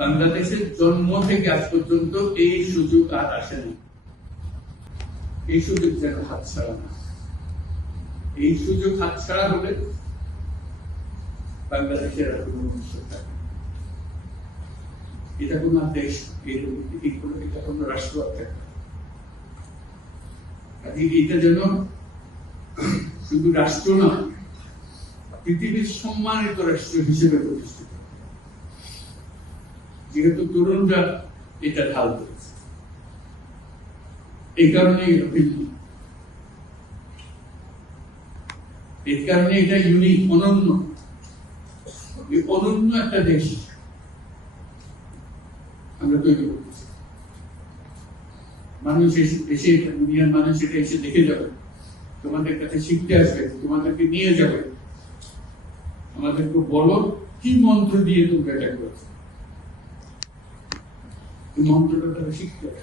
বাংলাদেশের জন্ম থেকে আজ পর্যন্ত এই সুযোগ আর আসেনি। এই সুযোগ যেন হাতছাড়া না। এই সুযোগ হাতছাড়া হলে বাংলাদেশের আর কোনো ভবিষ্যৎ থাকে। এটা কোনো দেশ, এটা কোনো রাষ্ট্র থাকে। এটা যেন শুধু রাষ্ট্র না, পৃথিবীর সম্মানিত রাষ্ট্র হিসেবে প্রতিষ্ঠিত। যেহেতু তরুণরা এটা ঢাল করেছে, এই কারণেই এই কারণে এটা ইউনিক, অনন্য। অনন্য একটা দেশ আমরা তৈরি করতেছি। মানুষ এসে, দুনিয়ার মানুষ এটা এসে দেখে যাবে, তোমাদের কাছে শিখতে আসবে, তোমাদেরকে নিয়ে যাবে। আমাদেরকে বলো কি মন্ত্র দিয়ে তোমরা এটা করেছো, মন্ত্রটা তারা শিখতে হবে।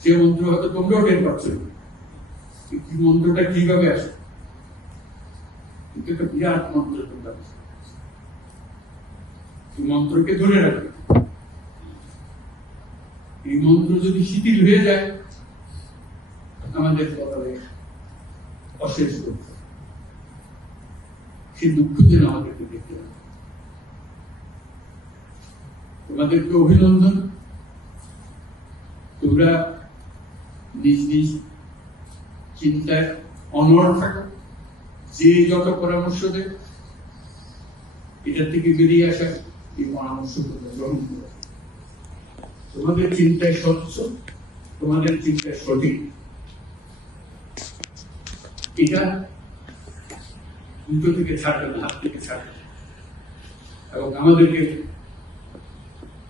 সে মন্ত্র হয়তো তোমরাও টের পাচ্ছ, মন্ত্রটা কিভাবে আসে, কিন্তু একটা বিরাট মন্ত্র। তোমরা মন্ত্রকে ধরে রাখবে। এই মন্ত্র যদি শিথিল হয়ে যায়, আমাদের কপালে অশেষ করতে, সে দুঃখ যেন আমাদেরকে দেখতে হবে। তোমাদেরকে অভিনন্দন। তোমরা নিজ নিজ চিন্তায় অনড় থাকো। যে যত পরামর্শ দেয়, এটা থেকে বেরিয়ে আসা এই পরামর্শ গ্রহণ করো। তোমাদের চিন্তায় স্বচ্ছ, তোমাদের চিন্তায় সঠিক, এটা দুটো থেকে ছাড়বে না, হাত থেকে ছাড়বে। এবং আমাদেরকে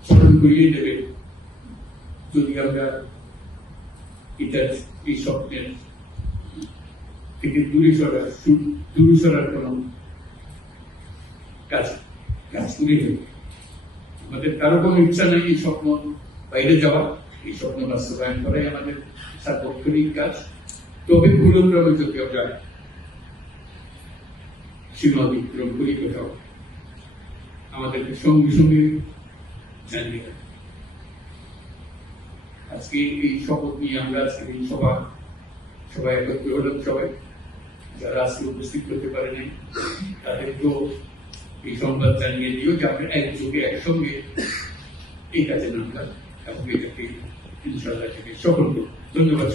স্মরণ করিয়ে দেবে, যদি আমরা এটার এই স্বপ্নের থেকে দূরে সরার কোন কাজ করে দেবে। আমাদের কারো কোনো ইচ্ছা নেই এই স্বপ্ন বাইরে যাওয়া, এই স্বপ্ন বাস্তবায়ন করাই আমাদের সার্বক্ষণিক কাজ। তবে ভুলক্রমে যদি আমরা সীমা অতিক্রম করি কোথাও, আমাদেরকে সঙ্গে সঙ্গে জানিয়ে দেয়। আজকে এই শপথ নিয়ে আমরা আজকে এই সবাই একত্র হলাম। সবাই যারা আজকে উপস্থিত করতে পারে নাই, তাদেরকেও এই সংবাদ জানিয়ে দিও যে আমরা একযোগে একসঙ্গে এই কাজে নামলাম এবং এটাকে ইনশাআল্লাহ সফল করব। ধন্যবাদ।